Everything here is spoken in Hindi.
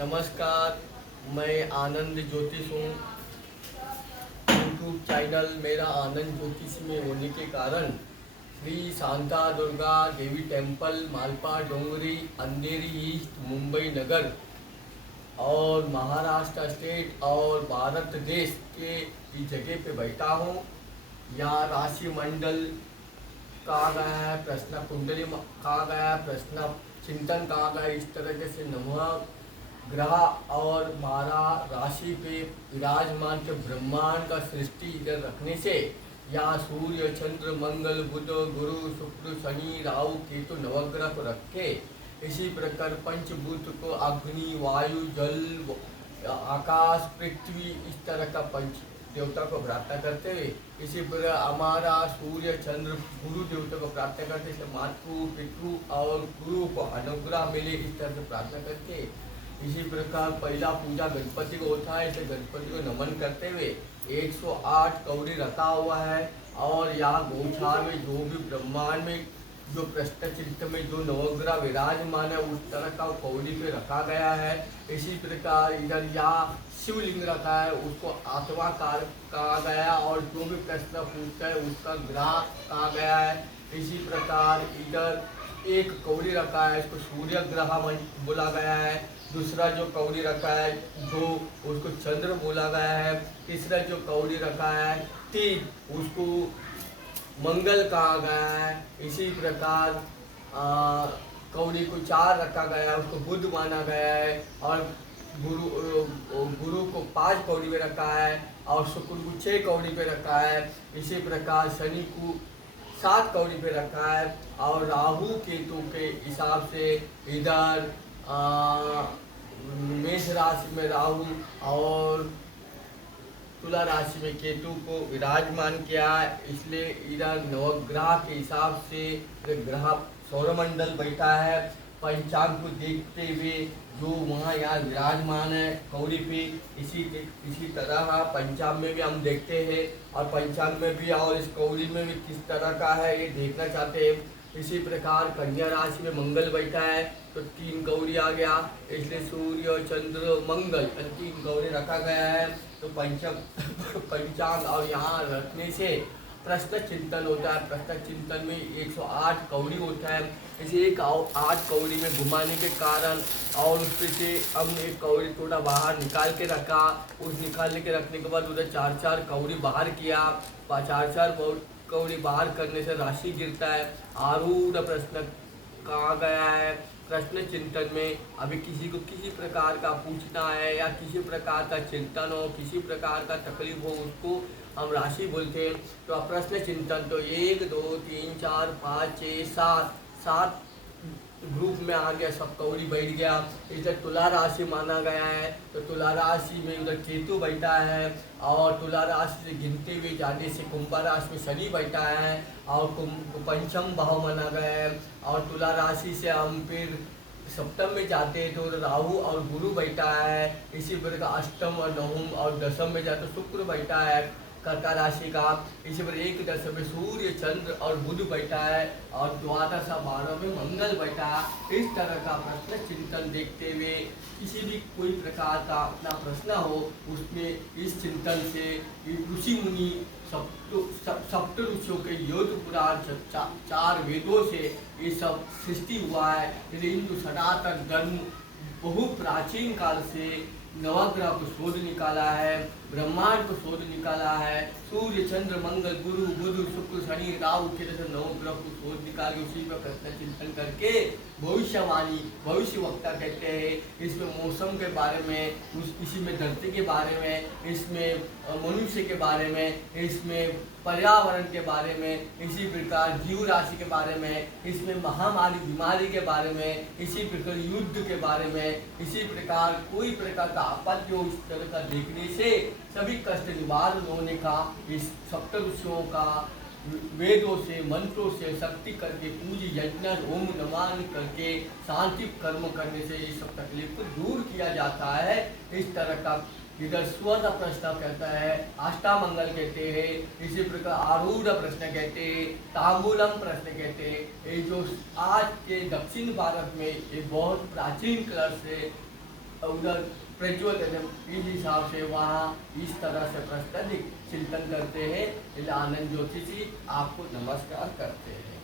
नमस्कार, मैं आनंद ज्योतिष हूँ। यूट्यूब चैनल मेरा आनंद ज्योतिष में होने के कारण श्री शांता दुर्गा देवी टेम्पल, मालपा डोंगरी, अंधेरी ईस्ट, मुंबई नगर और महाराष्ट्र स्टेट और भारत देश के इस जगह पे बैठा हूँ। यहाँ राशि मंडल कहा गया है, प्रश्न कुंडली कहा गया है, प्रश्न चिंतन कहा गया है। इस तरह से नवग्रह ग्रह और 12 राशि पे विराजमान के ब्रह्मांड का सृष्टि इधर रखने से यहाँ सूर्य, चंद्र, मंगल, बुध, गुरु, शुक्र, शनि, राहु, केतु नवग्रह को रख के इसी प्रकार पंचभूत को अग्नि, वायु, जल, आकाश, पृथ्वी, इस तरह का पंच देवता को प्रार्थना करते हुए इसी प्रकार हमारा सूर्य, चंद्र, गुरु देवता को प्रार्थना करते हुए मातृ, पितृ और गुरु को अनुग्रह मिले, इस तरह से प्रार्थना करके इसी प्रकार पहला पूजा गणपति को होता है। इसे गणपति को नमन करते हुए 108 कौड़ी रखा हुआ है और यहाँ गोचार में जो भी ब्रह्मांड में जो प्रश्न चित्त में जो नवग्रह विराजमान है उस तरह का कौड़ी पे रखा गया है। इसी प्रकार इधर यहाँ शिवलिंग रखा है, उसको आत्मा कहा गया और जो भी प्रश्न पूछता है उसका ग्रह कहा गया है। इसी प्रकार इधर एक कौड़ी रखा है, इसको सूर्य ग्रह बोला गया है। दूसरा जो कौड़ी रखा है जो उसको चंद्र बोला गया है। तीसरा जो कौड़ी रखा है तीन, उसको मंगल कहा गया है। इसी प्रकार कौड़ी को 4 रखा गया है, उसको बुध माना गया है। और गुरु को 5 कौड़ी में रखा है और शुक्र को 6 कौड़ी पे रखा है। इसी प्रकार शनि को 7 कौड़ी पे रखा है और राहु केतु के हिसाब से इधर मेष राशि में राहु और तुला राशि में केतु को विराजमान किया है। इसलिए इधर नवग्रह के हिसाब से ग्रह सौरमंडल बैठा है। पंचांग को देखते हुए जो वहाँ यहाँ विराजमान है कौड़ी पे, इसी तरह पंचांग में भी हम देखते हैं और पंचांग में भी और इस कौड़ी में भी किस तरह का है ये देखना चाहते हैं। इसी प्रकार कन्या राशि में मंगल बैठा है तो 3 कौड़ी आ गया, इसलिए सूर्य, चंद्र, मंगल 3 कौड़ी रखा गया है। तो पंचांग और यहाँ रखने से प्रश्न चिंतन होता है। प्रश्न चिंतन में 108 कौड़ी होता है। इसे 8 कौड़ी में घुमाने के कारण और उसमें से हमने एक कौड़ी थोड़ा बाहर निकाल के रखा, उस निकालने के रखने के बाद उधर 4 कौड़ी बाहर किया। 4 कौड़ी बाहर करने से राशि गिरता है। आरूढ़ प्रश्न कहा गया है। प्रश्न चिंतन में अभी किसी को किसी प्रकार का पूछना है या किसी प्रकार का चिंतन हो, किसी प्रकार का तकलीफ हो, उसको हम राशि बोलते हैं। तो प्रश्न चिंतन तो 1 2 3 4 5 6 7 ग्रुप में आ गया, सब कौड़ी बैठ गया। इधर तुला राशि माना गया है तो तुला राशि में उधर केतु बैठा है और तुला राशि से गिनते हुए जाने से कुंभ राशि में शनि बैठा है और पंचम भाव माना गया है। और तुला राशि से हम फिर सप्तम में जाते हैं तो राहु और गुरु बैठा है। इसी प्रकार अष्टम और नवम और दसम में जाते शुक्र बैठा है कर्क राशि का। इसी पर 1 दश में सूर्य, चंद्र और बुध बैठा है और द्वादश 12 में मंगल बैठा है। इस तरह का प्रश्न चिंतन देखते हुए किसी भी कोई प्रकार का अपना प्रश्न हो उसमें इस चिंतन से ऋषि मुनि सप्त ऋषियों के योग पुराण 4 वेदों से ये सब सृष्टि हुआ है। हिंदू सनातन धर्म बहु प्राचीन काल से नवग्रह को शोध निकाला है, ब्रह्मांड को शोध निकाला है। सूर्य, चंद्र, मंगल, गुरु, बुध, शुक्र, शनि, राहु के जैसे नवग्रह को शोध निकाल के उसी पर प्रश्न चिंतन करके भविष्यवाणी, भविष्य वक्ता कहते हैं। इसमें मौसम के बारे में, इसी में धरती के बारे में, इसमें मनुष्य के बारे में, इसमें पर्यावरण के बारे में, इसी प्रकार जीव राशि के बारे में, इसमें महामारी बीमारी के बारे में, इसी प्रकार युद्ध के बारे में, इसी प्रकार कोई प्रकार का आपत्ति हो, इस तरह का देखने से सभी कष्ट निवारण होने का इस सप्त ऋषियों का वेदों से, मंत्रों से शक्ति करके पूजी यज्ञ होम नमान करके शांति कर्म करने से ये सब तकलीफ को दूर किया जाता है। इस तरह का इधर स्वर प्रश्न कहता है, अष्टामंगल कहते हैं। इसी प्रकार आरूढ़ प्रश्न कहते हैं, तांबूलम प्रश्न कहते हैं। ये जो आज के दक्षिण भारत में ये बहुत प्राचीन काल से उधर प्रज्वल इस हिसाब से वहाँ इस तरह से प्रश्न चिंतन करते हैं। इसलिए आनंद ज्योति जी आपको नमस्कार करते हैं।